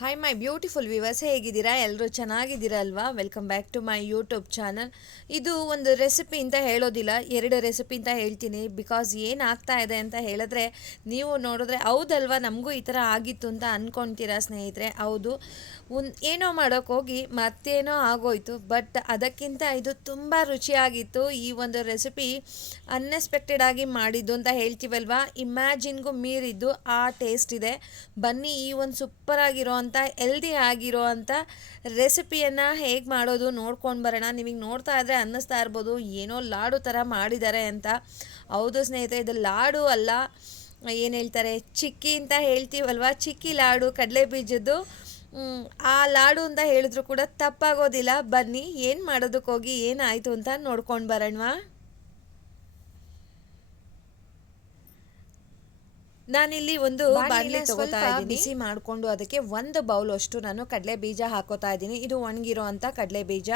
Hi my beautiful viewers ಹೇಗಿದ್ದೀರಾ? ಎಲ್ಲರೂ ಚೆನ್ನಾಗಿದ್ದೀರಾ ಅಲ್ವಾ? Welcome back to my YouTube channel ಇದು ಒಂದು ರೆಸಿಪಿ ಅಂತ ಹೇಳೋದಿಲ್ಲ. ಎರಡು ರೆಸಿಪಿ ಅಂತ ಹೇಳ್ತೀನಿ. ಬಿಕಾಸ್ ಏನಾಗ್ತಾ ಇದೆ ಅಂತ ಹೇಳಿದ್ರೆ, ನೀವು ನೋಡಿದ್ರೆ ಹೌದಲ್ವಾ? ನಮಗೂ ಈ ಥರ ಆಗಿತ್ತು ಅಂತ ಅಂದ್ಕೊಳ್ತೀರಾ ಸ್ನೇಹಿತರೆ? ಹೌದು. ಒಂದು ಏನೋ ಮಾಡೋಕ್ಕೋಗಿ ಮತ್ತೇನೋ ಆಗೋಯ್ತು ಬಟ್ ಅದಕ್ಕಿಂತ ಇದು ತುಂಬ ರುಚಿಯಾಗಿತ್ತು. ಈ ಒಂದು ರೆಸಿಪಿ ಅನ್ಎಕ್ಸ್ಪೆಕ್ಟೆಡ್ ಆಗಿ ಮಾಡಿದ್ದು ಅಂತ ಹೇಳ್ತೀವಲ್ವಾ? ಇಮ್ಯಾಜಿನ್ಗೂ ಮೀರಿದ್ದು ಆ ಟೇಸ್ಟ್ ಇದೆ. ಬನ್ನಿ ಈ ಒಂದು ಸೂಪರ್ ಆಗಿರೋ ಅಂಥ ಎಲ್ದಿ ಆಗಿರೋ ಅಂಥ ರೆಸಿಪಿಯನ್ನು ಹೇಗೆ ಮಾಡೋದು ನೋಡ್ಕೊಂಡು ಬರೋಣ. ನಿಮಗೆ ನೋಡ್ತಾ ಇದ್ರೆ ಅನ್ನಿಸ್ತಾ ಇರ್ಬೋದು, ಏನೋ ಲಾಡು ಥರ ಮಾಡಿದ್ದಾರೆ ಅಂತ. ಹೌದು ಸ್ನೇಹಿತರೆ, ಇದು ಲಾಡು ಅಲ್ಲ. ಏನು ಹೇಳ್ತಾರೆ? ಚಿಕ್ಕಿ ಅಂತ ಹೇಳ್ತೀವಲ್ವ? ಚಿಕ್ಕಿ ಲಾಡು ಕಡಲೆ ಬೀಜದ್ದು ಆ ಲಾಡು ಅಂತ ಹೇಳಿದ್ರು ಕೂಡ ತಪ್ಪಾಗೋದಿಲ್ಲ. ಬನ್ನಿ ಏನು ಮಾಡೋದಕ್ಕೆ ಹೋಗಿ ಏನಾಯಿತು ಅಂತ ನೋಡ್ಕೊಂಡು ಬರೋಣವಾ? ನಾನಿಲ್ಲಿ ಒಂದು ಬಾಣಲೆ ತಗೋತಾ ಇದ್ದೀನಿ. ಬಿಸಿ ಮಾಡಿಕೊಂಡು ಅದಕ್ಕೆ ಒಂದು ಬೌಲ್ ಅಷ್ಟು ನಾನು ಕಡಲೆ ಬೀಜ ಹಾಕೋತಾ ಇದ್ದೀನಿ. ಇದು ಒಣಗಿರೋ ಅಂತ ಕಡಲೆ ಬೀಜ.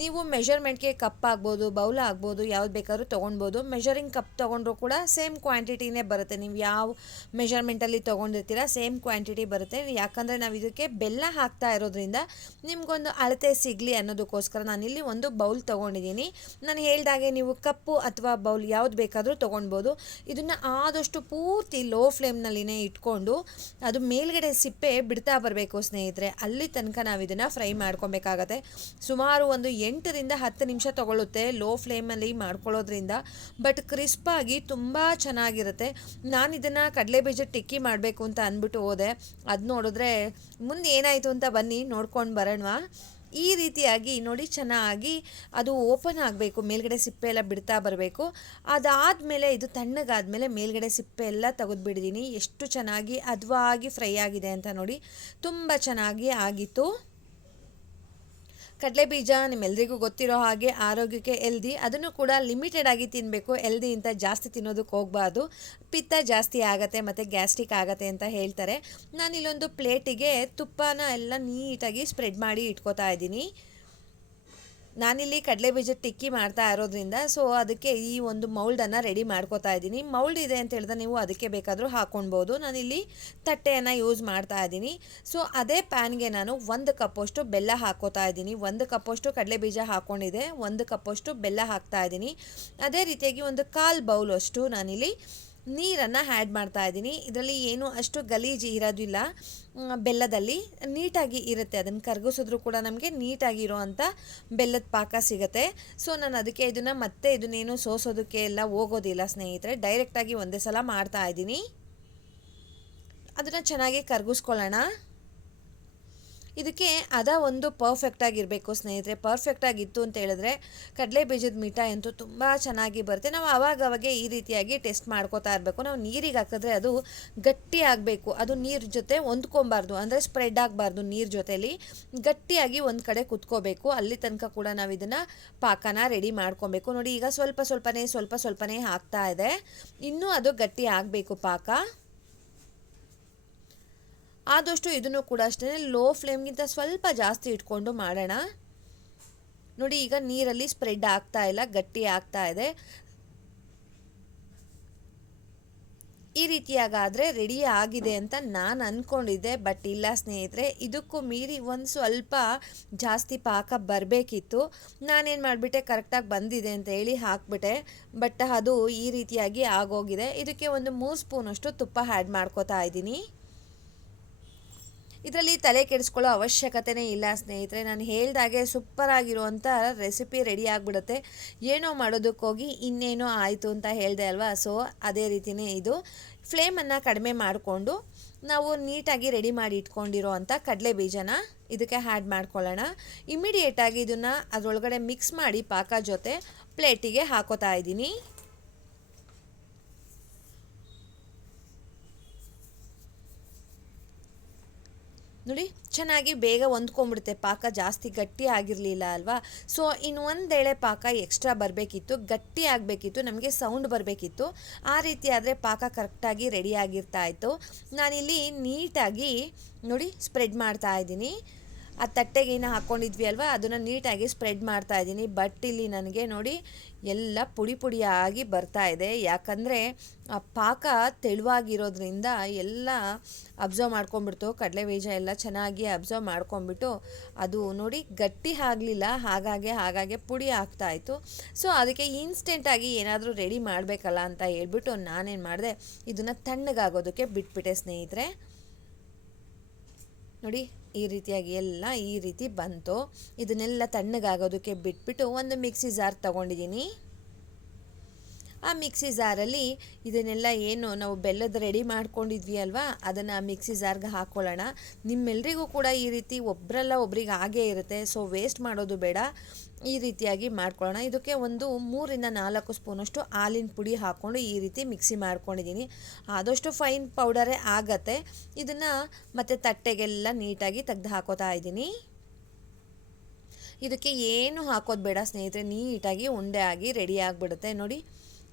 ನೀವು ಮೆಷರ್ಮೆಂಟ್ಗೆ ಕಪ್ ಆಗ್ಬೋದು ಬೌಲ್ ಆಗ್ಬೋದು ಯಾವ್ದು ಬೇಕಾದ್ರೂ ತೊಗೊಳ್ಬೋದು ಮೆಷರಿಂಗ್ ಕಪ್ ತೊಗೊಂಡ್ರು ಕೂಡ ಸೇಮ್ ಕ್ವಾಂಟಿಟಿನೇ ಬರುತ್ತೆ. ನೀವು ಯಾವ ಮೆಷರ್ಮೆಂಟಲ್ಲಿ ತೊಗೊಂಡಿರ್ತೀರ ಸೇಮ್ ಕ್ವಾಂಟಿಟಿ ಬರುತ್ತೆ. ಯಾಕಂದರೆ ನಾವು ಇದಕ್ಕೆ ಬೆಲ್ಲ ಹಾಕ್ತಾ ಇರೋದ್ರಿಂದ ನಿಮಗೊಂದು ಅಳತೆ ಸಿಗಲಿ ಅನ್ನೋದಕ್ಕೋಸ್ಕರ ನಾನಿಲ್ಲಿ ಒಂದು ಬೌಲ್ ತೊಗೊಂಡಿದ್ದೀನಿ. ನಾನು ಹೇಳ್ದಾಗೆ ನೀವು ಕಪ್ಪು ಅಥವಾ ಬೌಲ್ ಯಾವ್ದು ಬೇಕಾದರೂ ತೊಗೊಳ್ಬೋದು ಇದನ್ನು ಆದಷ್ಟು ಪೂರ್ತಿ ಲೋ ಫ್ಲೇಮ್ನಲ್ಲಿನೇ ಇಟ್ಕೊಂಡು ಅದು ಮೇಲ್ಗಡೆ ಸಿಪ್ಪೆ ಬಿಡ್ತಾ ಬರಬೇಕು ಸ್ನೇಹಿತರೆ. ಅಲ್ಲಿ ತನಕ ನಾವು ಇದನ್ನು ಫ್ರೈ ಮಾಡ್ಕೊಬೇಕಾಗತ್ತೆ. ಸುಮಾರು ಒಂದು ಎಂಟರಿಂದ ಹತ್ತು ನಿಮಿಷ ತಗೊಳ್ಳುತ್ತೆ ಲೋ ಫ್ಲೇಮಲ್ಲಿ ಮಾಡ್ಕೊಳ್ಳೋದ್ರಿಂದ. ಬಟ್ ಕ್ರಿಸ್ಪಾಗಿ ತುಂಬ ಚೆನ್ನಾಗಿರುತ್ತೆ. ನಾನು ಇದನ್ನು ಕಡಲೆ ಬೀಜ ಟಿಕ್ಕಿ ಮಾಡಬೇಕು ಅಂತ ಅಂದ್ಬಿಟ್ಟು ಹೋದೆ. ಅದು ನೋಡಿದ್ರೆ, ಮುಂದೆ ಏನಾಯಿತು ಅಂತ ಬನ್ನಿ, ನೋಡ್ಕೊಂಡು ಬರೋಣವಾ? ಈ ರೀತಿಯಾಗಿ ನೋಡಿ ಚೆನ್ನಾಗಿ ಅದು ಓಪನ್ ಆಗಬೇಕು, ಮೇಲ್ಗಡೆ ಸಿಪ್ಪೆ ಎಲ್ಲ ಬಿಡ್ತಾ ಬರಬೇಕು. ಅದಾದಮೇಲೆ ಇದು ತಣ್ಣಗಾದ್ಮೇಲೆ ಮೇಲ್ಗಡೆ ಸಿಪ್ಪೆ ಎಲ್ಲ ತೆಗೆದುಬಿಟ್ಟಿದ್ದೀನಿ. ಎಷ್ಟು ಚೆನ್ನಾಗಿ ಅದ್ವಾಗಿ ಫ್ರೈ ಆಗಿದೆ ಅಂತ ನೋಡಿ. ತುಂಬ ಚೆನ್ನಾಗಿ ಆಗಿತ್ತು. ಕಡಲೆ ಬೀಜ ನಿಮ್ಮೆಲ್ಲರಿಗೂ ಗೊತ್ತಿರೋ ಹಾಗೆ ಆರೋಗ್ಯಕ್ಕೆ ಎಲ್ದಿ ಅದನ್ನು ಕೂಡ ಲಿಮಿಟೆಡ್ ಆಗಿ ತಿನ್ನಬೇಕು ಎಲ್ದಿ ಅಂತ ಜಾಸ್ತಿ ತಿನ್ನೋದಕ್ಕೆ ಹೋಗಬಾರ್ದು. ಪಿತ್ತ ಜಾಸ್ತಿ ಆಗತ್ತೆ ಮತ್ತು ಗ್ಯಾಸ್ಟ್ರಿಕ್ ಆಗತ್ತೆ ಅಂತ ಹೇಳ್ತಾರೆ. ನಾನು ಇಲ್ಲೊಂದು ಪ್ಲೇಟಿಗೆ ತುಪ್ಪನ ಎಲ್ಲ ನೀಟಾಗಿ ಸ್ಪ್ರೆಡ್ ಮಾಡಿ ಇಟ್ಕೋತಾ ಇದ್ದೀನಿ. ನಾನಿಲ್ಲಿ ಕಡಲೆ ಬೀಜ ಟಿಕ್ಕಿ ಮಾಡ್ತಾ ಇರೋದ್ರಿಂದ, ಸೊ ಅದಕ್ಕೆ ಈ ಒಂದು ಮೌಲ್ಡನ್ನು ರೆಡಿ ಮಾಡ್ಕೋತಾ ಇದ್ದೀನಿ. ಮೌಲ್ಡ್ ಇದೆ ಅಂತ ಹೇಳಿದ್ರೆ ನೀವು ಅದಕ್ಕೆ ಬೇಕಾದರೂ ಹಾಕ್ಕೊಳ್ಬೋದು ನಾನಿಲ್ಲಿ ತಟ್ಟೆಯನ್ನು ಯೂಸ್ ಮಾಡ್ತಾ ಇದ್ದೀನಿ. ಸೊ ಅದೇ ಪ್ಯಾನ್ಗೆ ನಾನು ಒಂದು ಕಪ್ಪಷ್ಟು ಬೆಲ್ಲ ಹಾಕೋತಾ ಇದ್ದೀನಿ. ಒಂದು ಕಪ್ಪಷ್ಟು ಕಡಲೆ ಬೀಜ ಹಾಕ್ಕೊಂಡಿದೆ ಒಂದು ಕಪ್ಪಷ್ಟು ಬೆಲ್ಲ ಹಾಕ್ತಾ ಇದ್ದೀನಿ. ಅದೇ ರೀತಿಯಾಗಿ ಒಂದು ಕಾಲು ಬೌಲಷ್ಟು ನಾನಿಲ್ಲಿ ನೀರನ್ನು ಆ್ಯಡ್ ಮಾಡ್ತಾ ಇದ್ದೀನಿ. ಇದರಲ್ಲಿ ಏನು ಅಷ್ಟು ಗಲೀಜು ಇರೋದಿಲ್ಲ ಬೆಲ್ಲದಲ್ಲಿ ನೀಟಾಗಿ ಇರುತ್ತೆ. ಅದನ್ನು ಕರಗಿಸಿದ್ರು ಕೂಡ ನಮಗೆ ನೀಟಾಗಿ ಇರೋವಂಥ ಬೆಲ್ಲದ ಪಾಕ ಸಿಗುತ್ತೆ. ಸೊ ನಾನು ಅದಕ್ಕೆ ಇದನ್ನು ಮತ್ತೆ ಇದನ್ನೇನು ಸೋಸೋದಕ್ಕೆ ಎಲ್ಲ ಹೋಗೋದಿಲ್ಲ ಸ್ನೇಹಿತರೆ. ಡೈರೆಕ್ಟಾಗಿ ಒಂದೇ ಸಲ ಮಾಡ್ತಾ ಇದ್ದೀನಿ. ಅದನ್ನು ಚೆನ್ನಾಗಿ ಕರಗಿಸ್ಕೊಳ್ಳೋಣ. ಇದಕ್ಕೆ ಅದ ಒಂದು ಪರ್ಫೆಕ್ಟಾಗಿರಬೇಕು ಸ್ನೇಹಿತರೆ. ಪರ್ಫೆಕ್ಟಾಗಿತ್ತು ಅಂತ ಹೇಳಿದ್ರೆ ಕಡಲೆ ಬೀಜದ ಮಿಠಾಯಿ ಅಂತೂ ತುಂಬ ಚೆನ್ನಾಗಿ ಬರುತ್ತೆ. ನಾವು ಅವಾಗೆ ಈ ರೀತಿಯಾಗಿ ಟೆಸ್ಟ್ ಮಾಡ್ಕೋತಾ ಇರಬೇಕು. ನಾವು ನೀರಿಗೆ ಹಾಕಿದ್ರೆ ಅದು ಗಟ್ಟಿ ಆಗಬೇಕು. ಅದು ನೀರು ಜೊತೆ ಹೊಂದ್ಕೊಬಾರ್ದು. ಅಂದರೆ ಸ್ಪ್ರೆಡ್ ಆಗಬಾರ್ದು ನೀರು ಜೊತೆಯಲ್ಲಿ ಗಟ್ಟಿಯಾಗಿ ಒಂದು ಕಡೆ ಕುತ್ಕೋಬೇಕು. ಅಲ್ಲಿ ತನಕ ಕೂಡ ನಾವು ಇದನ್ನು ಪಾಕನ ರೆಡಿ ಮಾಡ್ಕೊಬೇಕು. ನೋಡಿ ಈಗ ಸ್ವಲ್ಪ ಸ್ವಲ್ಪನೇ ಸ್ವಲ್ಪ ಸ್ವಲ್ಪನೇ ಹಾಕ್ತಾ ಇದೆ. ಇನ್ನೂ ಅದು ಗಟ್ಟಿ ಆಗಬೇಕು ಪಾಕ. ಆದಷ್ಟು ಇದನ್ನು ಕೂಡ ಅಷ್ಟೇ ಲೋ ಫ್ಲೇಮ್ಗಿಂತ ಸ್ವಲ್ಪ ಜಾಸ್ತಿ ಇಟ್ಕೊಂಡು ಮಾಡೋಣ. ನೋಡಿ, ಈಗ ನೀರಲ್ಲಿ ಸ್ಪ್ರೆಡ್ ಆಗ್ತಾ ಇಲ್ಲ, ಗಟ್ಟಿ ಆಗ್ತಾ ಇದೆ. ಈ ರೀತಿಯಾಗಾದರೆ ರೆಡಿ ಆಗಿದೆ ಅಂತ ನಾನು ಅಂದ್ಕೊಂಡಿದ್ದೆ ಬಟ್ ಇಲ್ಲ ಸ್ನೇಹಿತರೆ, ಇದಕ್ಕೂ ಮೀರಿ ಒಂದು ಸ್ವಲ್ಪ ಜಾಸ್ತಿ ಪಾಕ ಬರಬೇಕಿತ್ತು. ನಾನೇನು ಮಾಡಿಬಿಟ್ಟೆ ಕರೆಕ್ಟಾಗಿ ಬಂದಿದೆ ಅಂತ ಹೇಳಿ ಹಾಕ್ಬಿಟ್ಟೆ ಬಟ್ ಅದು ಈ ರೀತಿಯಾಗಿ ಆಗೋಗಿದೆ. ಇದಕ್ಕೆ ಒಂದು ಮೂರು ಸ್ಪೂನಷ್ಟು ತುಪ್ಪ ಆ್ಯಡ್ ಮಾಡ್ಕೋತಾ ಇದ್ದೀನಿ. ಇದರಲ್ಲಿ ತಲೆ ಕೆಡಿಸ್ಕೊಳ್ಳೋ ಅವಶ್ಯಕತೆನೇ ಇಲ್ಲ ಸ್ನೇಹಿತರೆ. ನಾನು ಹೇಳ್ದಾಗೆ ಸೂಪರ್ ಆಗಿರುವಂಥ ರೆಸಿಪಿ ರೆಡಿ ಆಗಿಬಿಡುತ್ತೆ. ಏನೋ ಮಾಡೋದಕ್ಕೋಗಿ ಇನ್ನೇನೋ ಆಯಿತು ಅಂತ ಹೇಳಿದೆ ಅಲ್ವಾ? ಸೊ ಅದೇ ರೀತಿಯೇ ಇದು. ಫ್ಲೇಮನ್ನು ಕಡಿಮೆ ಮಾಡಿಕೊಂಡು ನಾವು ನೀಟಾಗಿ ರೆಡಿ ಮಾಡಿ ಇಟ್ಕೊಂಡಿರೋ ಅಂಥ ಕಡಲೆ ಬೀಜನ ಇದಕ್ಕೆ ಆ್ಯಡ್ ಮಾಡ್ಕೊಳ್ಳೋಣ. ಇಮಿಡಿಯೇಟಾಗಿ ಇದನ್ನು ಅದರೊಳಗಡೆ ಮಿಕ್ಸ್ ಮಾಡಿ ಪಾಕ ಜೊತೆ ಪ್ಲೇಟಿಗೆ ಹಾಕೋತಾ ಇದ್ದೀನಿ. ನೋಡಿ, ಚೆನ್ನಾಗಿ ಬೇಗ ಹೊಂದ್ಕೊಂಬಿಡುತ್ತೆ ಪಾಕ ಜಾಸ್ತಿ ಗಟ್ಟಿ ಆಗಿರಲಿಲ್ಲ ಅಲ್ವಾ? ಸೊ ಇನ್ನು ಒಂದೇಳೆ ಪಾಕ ಎಕ್ಸ್ಟ್ರಾ ಬರಬೇಕಿತ್ತು, ಗಟ್ಟಿ ಆಗಬೇಕಿತ್ತು, ನಮಗೆ ಸೌಂಡ್ ಬರಬೇಕಿತ್ತು. ಆ ರೀತಿ ಆದರೆ ಪಾಕ ಕರೆಕ್ಟಾಗಿ ರೆಡಿ ಆಗಿರ್ತಾ ಇತ್ತು. ನಾನಿಲ್ಲಿ ನೀಟಾಗಿ, ನೋಡಿ ಸ್ಪ್ರೆಡ್ ಮಾಡ್ತಾ ಇದ್ದೀನಿ. ಆ ತಟ್ಟೆಗೆ ಏನು ಹಾಕ್ಕೊಂಡಿದ್ವಿ ಅಲ್ವಾ? ಅದನ್ನು ನೀಟಾಗಿ ಸ್ಪ್ರೆಡ್ ಮಾಡ್ತಾ ಇದ್ದೀನಿ. ಬಟ್ ಇಲ್ಲಿ ನನಗೆ ನೋಡಿ ಎಲ್ಲ ಪುಡಿ ಪುಡಿಯಾಗಿ ಬರ್ತಾ ಇದೆ. ಯಾಕಂದರೆ, ಆ ಪಾಕ ತೆಳುವಾಗಿರೋದ್ರಿಂದ ಎಲ್ಲ ಅಬ್ಸರ್ವ್ ಮಾಡ್ಕೊಂಡ್ಬಿಡ್ತು. ಕಡಲೆ ಬೀಜ ಎಲ್ಲ ಚೆನ್ನಾಗಿ ಅಬ್ಸರ್ವ್ ಮಾಡ್ಕೊಂಡ್ಬಿಟ್ಟು ಅದು ನೋಡಿ ಗಟ್ಟಿ ಆಗಲಿಲ್ಲ. ಹಾಗಾಗಿ ಹಾಗಾಗಿ ಪುಡಿ ಆಗ್ತಾ ಇತ್ತು. ಸೊ, ಅದಕ್ಕೆ ಇನ್ಸ್ಟೆಂಟಾಗಿ ಏನಾದರೂ ರೆಡಿ ಮಾಡಬೇಕಲ್ಲ ಅಂತ ಹೇಳ್ಬಿಟ್ಟು ನಾನೇನು ಮಾಡಿದೆ, ಇದನ್ನು ತಣ್ಣಗಾಗೋದಕ್ಕೆ ಬಿಟ್ಬಿಟ್ಟೆ ಸ್ನೇಹಿತರೆ. ನೋಡಿ ಈ ರೀತಿಯಾಗಿ ಎಲ್ಲ ಈ ರೀತಿ ಬಂತು. ಇದನ್ನೆಲ್ಲ ತಣ್ಣಗಾಗೋದಕ್ಕೆ ಬಿಟ್ಬಿಟ್ಟು ಒಂದು ಮಿಕ್ಸಿ ಜಾರ್ ತೊಗೊಂಡಿದ್ದೀನಿ. ಆ ಮಿಕ್ಸಿ ಜಾರಲ್ಲಿ ಇದನ್ನೆಲ್ಲ ಏನು ನಾವು ಬೆಲ್ಲದ ರೆಡಿ ಮಾಡ್ಕೊಂಡಿದ್ವಿ ಅಲ್ವಾ? ಅದನ್ನು ಮಿಕ್ಸಿ ಜಾರ್ಗೆ ಹಾಕ್ಕೊಳ್ಳೋಣ ನಿಮ್ಮೆಲ್ರಿಗೂ ಕೂಡ ಈ ರೀತಿ ಒಬ್ಬರಲ್ಲ ಒಬ್ರಿಗೆ ಆಗೇ ಇರುತ್ತೆ. ಸೊ ವೇಸ್ಟ್ ಮಾಡೋದು ಬೇಡ. ಈ ರೀತಿಯಾಗಿ ಮಾಡ್ಕೊಳ್ಳೋಣ. ಇದಕ್ಕೆ ಒಂದು ಮೂರಿಂದ ನಾಲ್ಕು ಸ್ಪೂನಷ್ಟು ಹಾಲಿನ ಪುಡಿ ಹಾಕ್ಕೊಂಡು ಈ ರೀತಿ ಮಿಕ್ಸಿ ಮಾಡ್ಕೊಂಡಿದ್ದೀನಿ. ಆದಷ್ಟು ಫೈನ್ ಪೌಡರೇ ಆಗತ್ತೆ. ಇದನ್ನು ಮತ್ತು ತಟ್ಟೆಗೆಲ್ಲ ನೀಟಾಗಿ ತೆಗ್ದು ಹಾಕೋತಾ ಇದ್ದೀನಿ. ಇದಕ್ಕೆ ಏನು ಹಾಕೋದು ಬೇಡ ಸ್ನೇಹಿತರೆ. ನೀಟಾಗಿ ಉಂಡೆ ಆಗಿ ರೆಡಿ ಆಗಿಬಿಡುತ್ತೆ. ನೋಡಿ.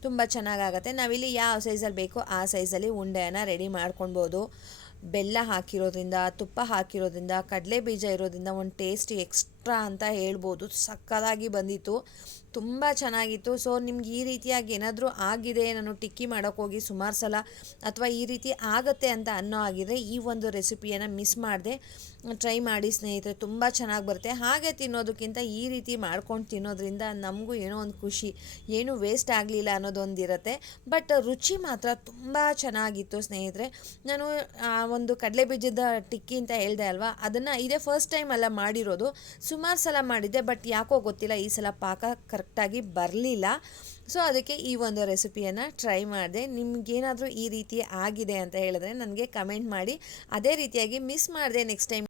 ತುಂಬ ಚೆನ್ನಾಗಾಗತ್ತೆ. ನಾವಿಲ್ಲಿ ಯಾವ ಸೈಜಲ್ಲಿ ಬೇಕೋ ಆ ಸೈಜಲ್ಲಿ ಉಂಡೆಯನ್ನು ರೆಡಿ ಮಾಡ್ಕೊಳ್ಬೋದು. ಬೆಲ್ಲ ಹಾಕಿರೋದ್ರಿಂದ, ತುಪ್ಪ ಹಾಕಿರೋದ್ರಿಂದ ಕಡಲೆ ಬೀಜ ಇರೋದ್ರಿಂದ ಒಂದು ಟೇಸ್ಟ್ ಎಕ್ಸ್ಟ್ರಾ ಅಂತ ಹೇಳ್ಬೋದು. ಸಕ್ಕದಾಗಿ ಬಂದಿತ್ತು. ತುಂಬ ಚೆನ್ನಾಗಿತ್ತು. ಸೊ, ನಿಮ್ಗೆ ಈ ರೀತಿಯಾಗಿ ಏನಾದರೂ ಆಗಿದೆ? ನಾನು ಟಿಕ್ಕಿ ಮಾಡೋಕ್ಕೋಗಿ ಸುಮಾರು ಸಲ ಅಥವಾ ಈ ರೀತಿ ಆಗತ್ತೆ ಅಂತ ಅನ್ನೋ ಆಗಿದ್ರೆ ಈ ಒಂದು ರೆಸಿಪಿಯನ್ನು ಮಿಸ್ ಮಾಡಿದೆ. ಟ್ರೈ ಮಾಡಿ ಸ್ನೇಹಿತರೆ, ತುಂಬ ಚೆನ್ನಾಗಿ ಬರುತ್ತೆ. ಹಾಗೆ ತಿನ್ನೋದಕ್ಕಿಂತ ಈ ರೀತಿ ಮಾಡ್ಕೊಂಡು ತಿನ್ನೋದ್ರಿಂದ ನಮಗೂ ಏನೋ ಒಂದು ಖುಷಿ. ಏನು ವೇಸ್ಟ್ ಆಗಲಿಲ್ಲ ಅನ್ನೋದೊಂದಿರತ್ತೆ. ಬಟ್ ರುಚಿ ಮಾತ್ರ ತುಂಬ ಚೆನ್ನಾಗಿತ್ತು ಸ್ನೇಹಿತರೆ. ನಾನು ಒಂದು ಕಡಲೆ ಬೀಜದ ಟಿಕ್ಕಿ ಅಂತ ಹೇಳಿದೆ ಅಲ್ವಾ? ಅದನ್ನು ಇದೇ ಫಸ್ಟ್ ಟೈಮ್ ಅಲ್ಲ ಮಾಡಿರೋದು. ಸುಮಾರು ಸಲ ಮಾಡಿದ್ದೆ, ಬಟ್ ಯಾಕೋ ಗೊತ್ತಿಲ್ಲ, ಈ ಸಲ ಪಾಕ ಕರೆಕ್ಟಾಗಿ ಬರಲಿಲ್ಲ. ಸೊ ಅದಕ್ಕೆ ಈ ಒಂದು ರೆಸಿಪಿಯನ್ನು ಟ್ರೈ ಮಾಡಿದೆ. ನಿಮಗೇನಾದರೂ ಈ ರೀತಿ ಆಗಿದೆ ಅಂತ ಹೇಳಿದ್ರೆ ನನಗೆ ಕಮೆಂಟ್ ಮಾಡಿ. ಅದೇ ರೀತಿಯಾಗಿ ಮಿಸ್ ಮಾಡಿದೆ ನೆಕ್ಸ್ಟ್ ಟೈಮ್.